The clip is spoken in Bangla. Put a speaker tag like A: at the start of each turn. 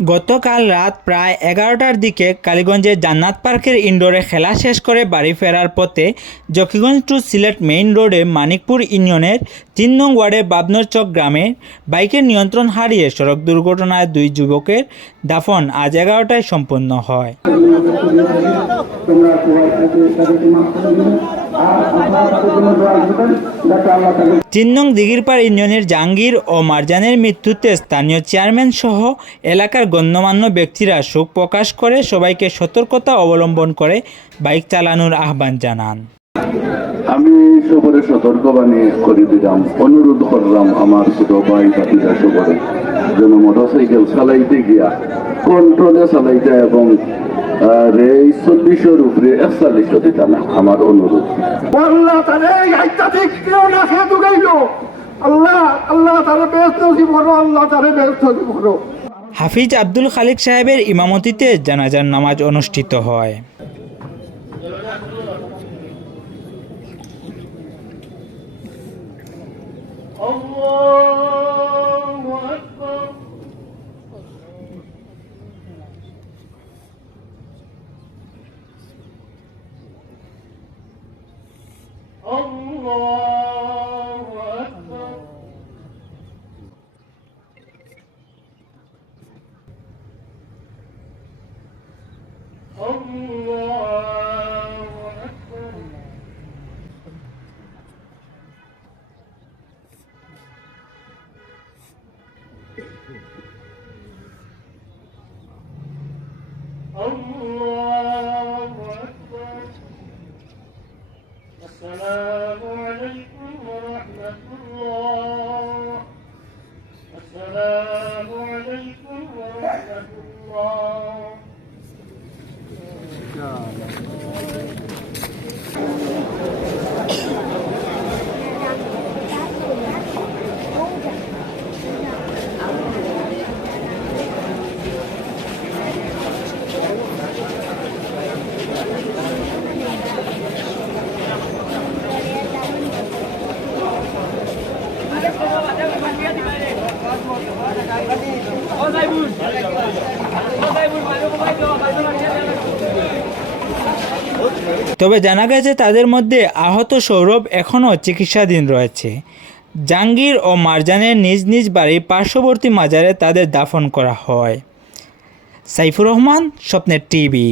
A: গতকাল রাত প্রায় এগারোটার দিকে কালীগঞ্জের জান্নাত পার্কের ইনডোরে খেলা শেষ করে বাড়ি ফেরার পথে জকিগঞ্জ টু সিলেট মেইন রোডে মানিকপুর ইউনিয়নের তিন নং ওয়ার্ডের বাবনরচক গ্রামে বাইকের নিয়ন্ত্রণ হারিয়ে সড়ক দুর্ঘটনায় দুই যুবকের দাফন আজ এগারোটায় সম্পন্ন হয়। তিন নং দিঘিরপাড় ইউনিয়নের জাহাঙ্গীর ও মারজানের মৃত্যুতে স্থানীয় চেয়ারম্যান সহ এলাকার গণ্যমান্য ব্যক্তিরা শোক প্রকাশ করে সবাইকে সতর্কতা অবলম্বন করে বাইক চালানোর আহ্বান জানান।
B: আমি সবরে সতর্কবাণী করে দিলাম অনুরোধ করলাম আমার ছোট ভাই বাকিরা সবরে যেন মোটরসাইকেল চালাইতে গিয়া কন্ট্রোলে চালাইতে এবং রেই চল্লিশের উপরে একচল্লিশ দিতা না আমার অনুরোধ।
C: আল্লাহ আল্লাহ আল্লাহ তারে ব্যস্ত করো আল্লাহ তারে ব্যস্ত করো
A: হাফিজ আব্দুল খালিক সাহেবের ইমামতিতে জানাজার নামাজ অনুষ্ঠিত হয়।
D: السلام عليكم ورحمة الله
A: তবে জানা গেছে তাদের মধ্যে আহত সৌরভ এখনও চিকিৎসাধীন রয়েছে। জাহাঙ্গীর ও মারজানের নিজ নিজ বাড়ির পার্শ্ববর্তী মাজারে তাদের দাফন করা হয়। সাইফুর রহমান, স্বপ্নের টিভি।